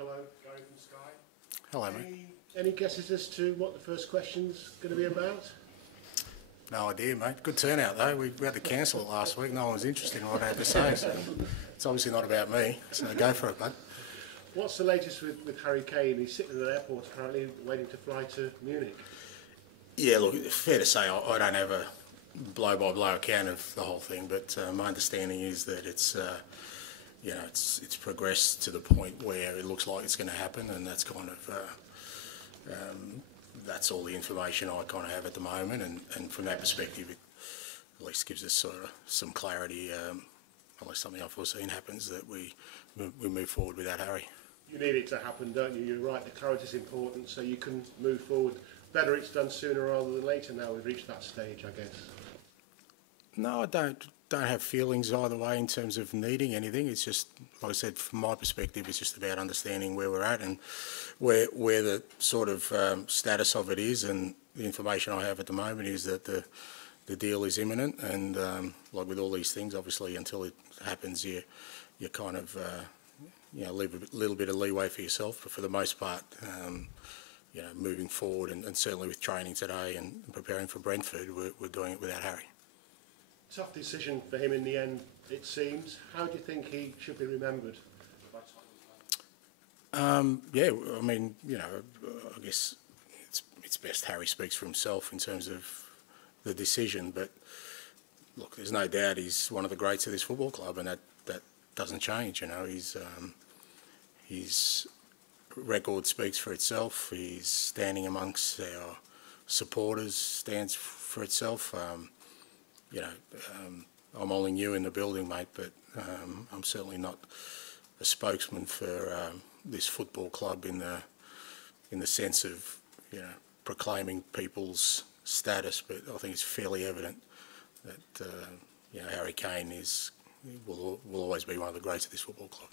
Hello, Gary from Sky. Hello, mate. Any guesses as to what the first question's going to be about? No idea, mate. Good turnout, though. We had to cancel it last week. No one was interested in what I had to say, so it's obviously not about me. So go for it, mate. What's the latest with Harry Kane? He's sitting in an airport apparently waiting to fly to Munich. Yeah, look, fair to say I don't have a blow-by-blow account of the whole thing, but my understanding is that it's progressed to the point where it looks like it's going to happen, and that's kind of that's all the information I kind of have at the moment, and from that perspective, it at least gives us sort of some clarity, unless something unforeseen happens, that we move forward without Harry. You need it to happen, don't you? You're right, the clarity is important, so you can move forward. Better it's done sooner rather than later now we've reached that stage, I guess. No, I don't have feelings either way in terms of needing anything. It's just, like I said, from my perspective, it's just about understanding where we're at and where the sort of status of it is. And the information I have at the moment is that the deal is imminent. And like with all these things, obviously, until it happens, you kind of leave a little bit of leeway for yourself. But for the most part, moving forward, and certainly with training today and preparing for Brentford, we're doing it without Harry. Tough decision for him in the end, it seems. How do you think he should be remembered? Yeah, I mean, I guess it's best Harry speaks for himself in terms of the decision. But look, there's no doubt he's one of the greats of this football club, and that doesn't change. His record speaks for itself. His standing amongst our supporters stands for itself. I'm only new in the building, mate, but I'm certainly not a spokesman for this football club in the sense of proclaiming people's status. But I think it's fairly evident that Harry Kane will always be one of the greats of this football club.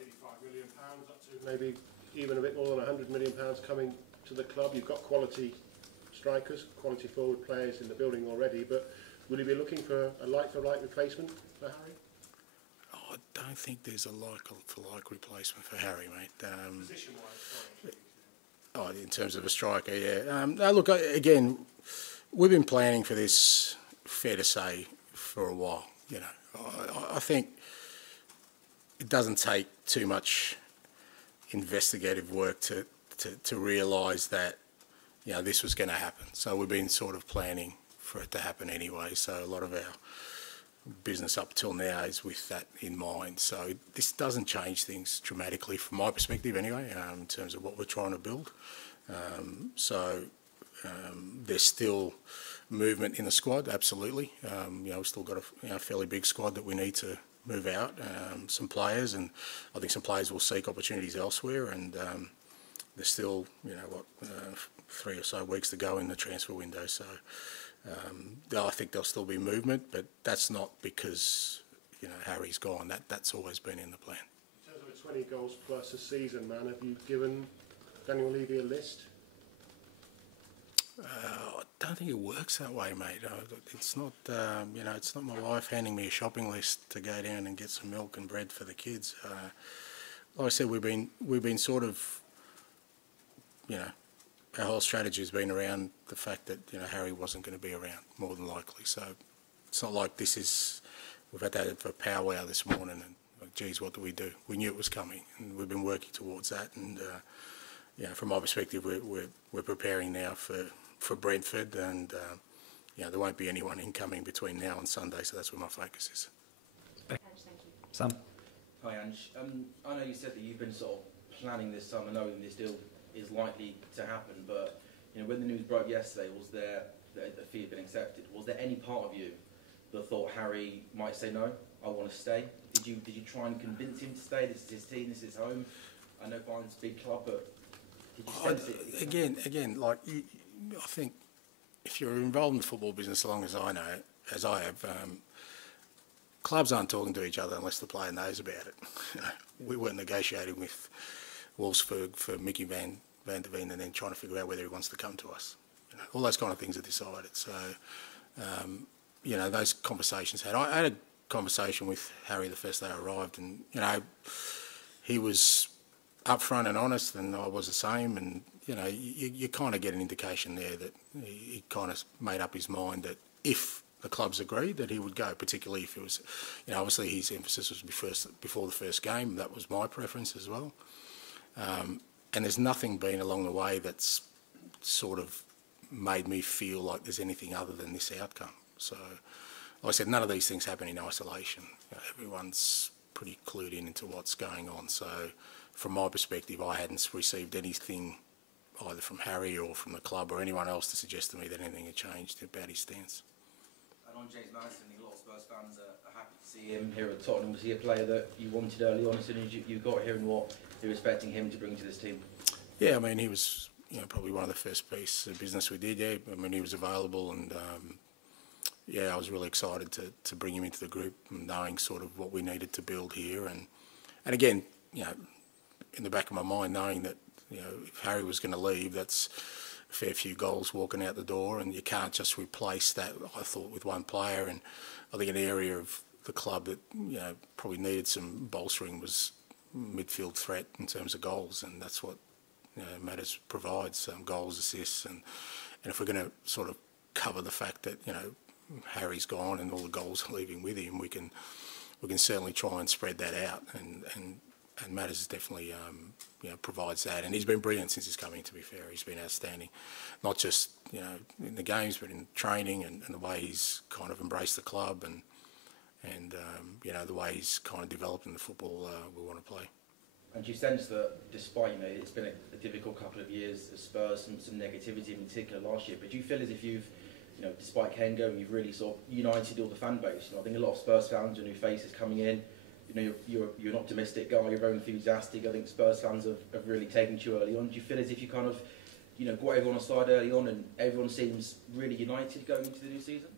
£85 million up to maybe even a bit more than £100 million coming to the club. You've got quality strikers, quality forward players in the building already, but will you be looking for a like-for-like replacement for Harry? Oh, I don't think there's a like-for-like replacement for Harry, mate. Position-wise, sorry. In terms of a striker, yeah. Look, again, we've been planning for this, fair to say, for a while. I think it doesn't take too much investigative work to realise that this was going to happen. So we've been sort of planning for it to happen anyway. So a lot of our business up till now is with that in mind. So this doesn't change things dramatically from my perspective anyway, in terms of what we're trying to build. There's still movement in the squad, absolutely. We've still got a fairly big squad that we need to move out, some players, and I think some players will seek opportunities elsewhere, and there's still 3 or so weeks to go in the transfer window. So I think there'll still be movement, but that's not because Harry's gone. That's always been in the plan. In terms of a 20 goals plus a season, man, have you given Daniel Levy a list? I don't think it works that way, mate. It's not, it's not my wife handing me a shopping list to go down and get some milk and bread for the kids. Like I said, we've been sort of, our whole strategy has been around the fact that Harry wasn't going to be around, more than likely. So it's not like we've had that for powwow this morning and geez, what do we do? We knew it was coming, and we've been working towards that. And from my perspective, we're preparing now for Brentford, and there won't be anyone incoming between now and Sunday, so that's where my focus is. Thank you. Sam. Hi, Ange. I know you said that you've been sort of planning this summer, knowing this deal is likely to happen, but when the news broke yesterday, was there the fee had been accepted? Was there any part of you that thought Harry might say no? I want to stay. Did you try and convince him to stay? This is his team. This is his home. I know Bayern's a big club, but did you sense it? Again, like I think if you're involved in the football business as long as I know, as I have, clubs aren't talking to each other unless the player knows about it. We weren't negotiating with Wolfsburg for Mickey van der Veen and then trying to figure out whether he wants to come to us. All those kind of things are decided. So, those conversations I had a conversation with Harry the first day I arrived, and he was upfront and honest, and I was the same. And you know, you kind of get an indication there that he kind of made up his mind that if the clubs agreed that he would go, particularly if it was, you know, obviously his emphasis was before the first game. That was my preference as well. And there's nothing been along the way that's sort of made me feel like there's anything other than this outcome. So, like I said, none of these things happen in isolation. You know, everyone's pretty clued into what's going on. So, from my perspective, I hadn't received anything either from Harry or from the club or anyone else to suggest to me that anything had changed about his stance. And on James Maddison, a lot of Spurs fans are happy to see him here at Tottenham. Was he a player that you wanted early on as soon as you got here, and what you're expecting him to bring to this team? Yeah, I mean, he was, you know, probably one of the first pieces of business we did. Yeah, I mean, he was available, and yeah, I was really excited to bring him into the group, knowing sort of what we needed to build here, and again, you know, in the back of my mind, knowing that, you know, if Harry was going to leave, that's a fair few goals walking out the door, and you can't just replace that, I thought, with one player. And I think an area of the club that, you know, probably needed some bolstering was midfield threat in terms of goals, and that's what, you know, Matters provides, goals, assists, and if we're going to sort of cover the fact that, you know, Harry's gone and all the goals are leaving with him, we can certainly try and spread that out, and Matters definitely you know, provides that, and he's been brilliant since he's coming. To be fair, he's been outstanding, not just, you know, in the games, but in training, and the way he's kind of embraced the club, and you know, the way he's kind of developed in the football we want to play. And do you sense that, despite, you know, it's been a difficult couple of years at Spurs, some negativity in particular last year, but do you feel as if you've, you know, despite Ken going, you've really sort of united all the fan base? You know, I think a lot of Spurs fans are new faces coming in. You know, you're an optimistic guy, you're very enthusiastic. I think Spurs fans have really taken to you early on. Do you feel as if you kind of, you know, got everyone aside early on and everyone seems really united going into the new season?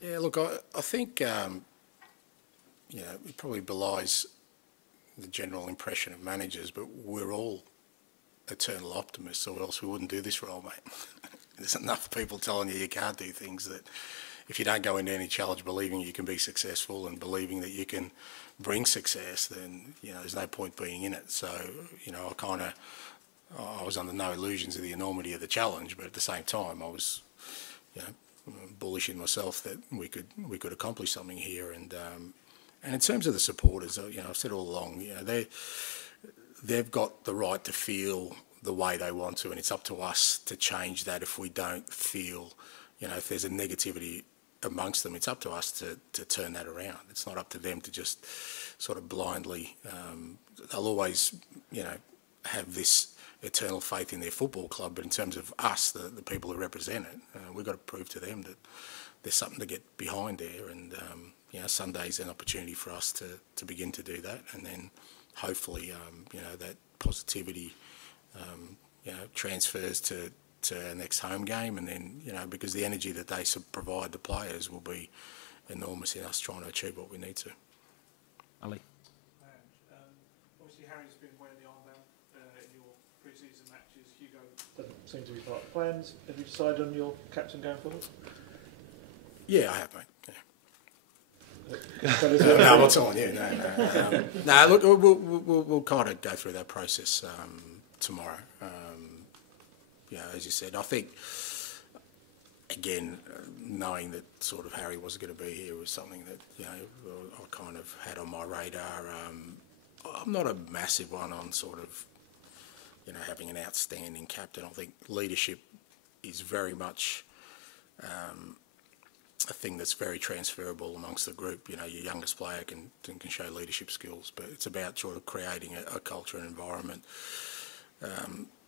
Yeah, look, I think, you know, it probably belies the general impression of managers, but we're all eternal optimists, or else we wouldn't do this role, mate. There's enough people telling you can't do things that if you don't go into any challenge believing you can be successful and believing that you can bring success, then, you know, there's no point being in it. So, you know, I was under no illusions of the enormity of the challenge, but at the same time I was, you know, bullish in myself that we could accomplish something here. And in terms of the supporters, you know, I've said all along, you know, they've got the right to feel the way they want to, and it's up to us to change that if we don't feel, you know, if there's a negativity amongst them, it's up to us to turn that around. It's not up to them to just sort of blindly, they'll always, you know, have this eternal faith in their football club, but in terms of us, the people who represent it, we've got to prove to them that there's something to get behind there, and you know, Sunday's an opportunity for us to begin to do that, and then hopefully, you know, that positivity, you know, transfers to our next home game, and then, you know, because the energy that they provide the players will be enormous in us trying to achieve what we need to. Ali. Obviously Harry's been wearing the armband in your pre-season matches. Hugo doesn't seem to be part of the plans. Have you decided on your captain going forward? Yeah, I have, mate. So No, I'm not telling you. No. No, look, we'll kind of go through that process tomorrow. You know, as you said, I think, again, knowing that sort of Harry wasn't going to be here was something that, you know, I kind of had on my radar. I'm not a massive one on sort of, you know, having an outstanding captain. I think leadership is very much a thing that's very transferable amongst the group. You know, your youngest player can show leadership skills, but it's about sort of creating a culture and environment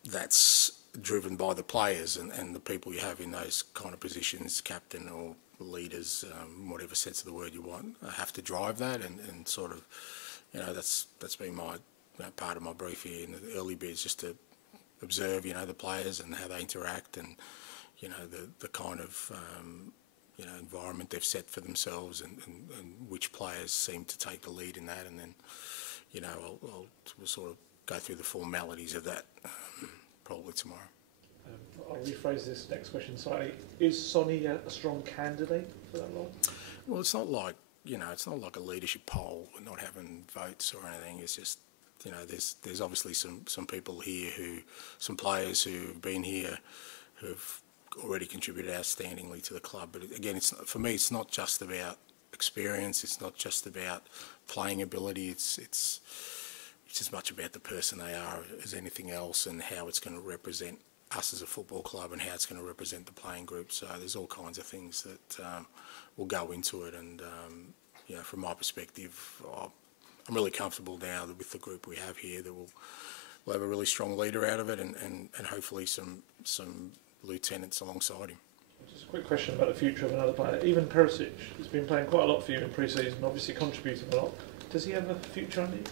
that's driven by the players and the people you have in those kind of positions, captain or leaders, whatever sense of the word you want, have to drive that, and sort of, you know, that's been my, you know, part of my brief here in the early bits, just to observe, you know, the players and how they interact, and, you know, the kind of you know, environment they've set for themselves, and which players seem to take the lead in that, and then, you know, we'll sort of go through the formalities of that probably tomorrow. I'll rephrase this next question slightly. Is Sonny a strong candidate for that role? Well, it's not like, you know, it's not like a leadership poll. We're not having votes or anything. It's just, you know, there's obviously some people here some players who've been here who've already contributed outstandingly to the club. But again, for me, it's not just about experience. It's not just about playing ability. It's as much about the person they are as anything else, and how it's going to represent us as a football club and how it's going to represent the playing group. So there's all kinds of things that will go into it. And you know, from my perspective, I'm really comfortable now with the group we have here that we'll have a really strong leader out of it, and hopefully some lieutenants alongside him. Just a quick question about the future of another player. Even Perisic has been playing quite a lot for you in pre-season, obviously contributing a lot. Does he have a future under you?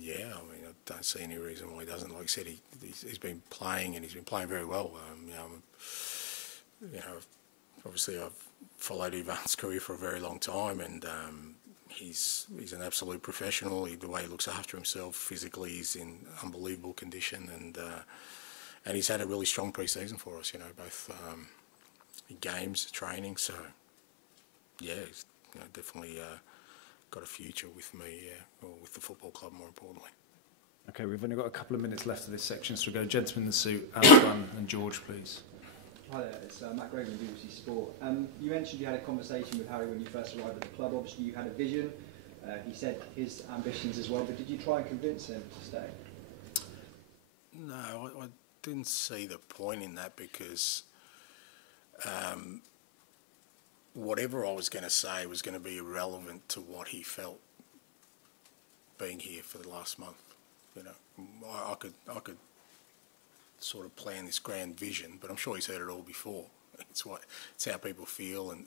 Yeah, I mean, I don't see any reason why he doesn't. Like I said, he's been playing, and he's been playing very well. You know, obviously I've followed Ivan's career for a very long time, and he's an absolute professional. The way he looks after himself physically, he's in unbelievable condition, and he's had a really strong pre-season for us. You know, both games, training. So yeah, he's definitely got a future with me, or with the football club, more importantly. Okay, we've only got a couple of minutes left of this section, so we'll go gentleman in the suit, Al and George, please. Hi there, it's Matt Grogan, BBC Sport. You mentioned you had a conversation with Harry when you first arrived at the club. Obviously you had a vision. He said his ambitions as well, but did you try and convince him to stay? No, I didn't see the point in that, because whatever I was going to say was going to be irrelevant to what he felt being here for the last month. You know, I could sort of plan this grand vision, but I'm sure he's heard it all before. It's how people feel, and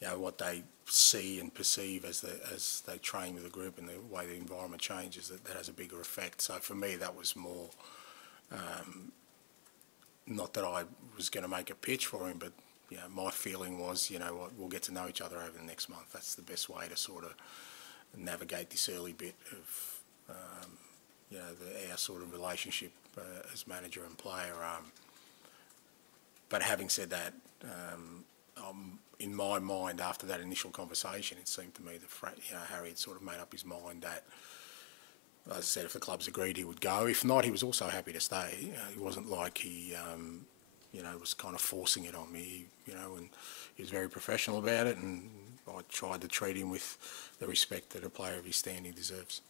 you know, what they see and perceive as they train with the group, and the way the environment changes, that has a bigger effect. So for me, that was more not that I was going to make a pitch for him, but you know, my feeling was, you know what, we'll get to know each other over the next month. That's the best way to sort of navigate this early bit of you know, our sort of relationship as manager and player. But having said that, in my mind, after that initial conversation, it seemed to me that Harry had sort of made up his mind that, as I said, if the club's agreed, he would go. If not, he was also happy to stay. It wasn't like he, you know, was kind of forcing it on me. You know, and he was very professional about it, and I tried to treat him with the respect that a player of his standing deserves.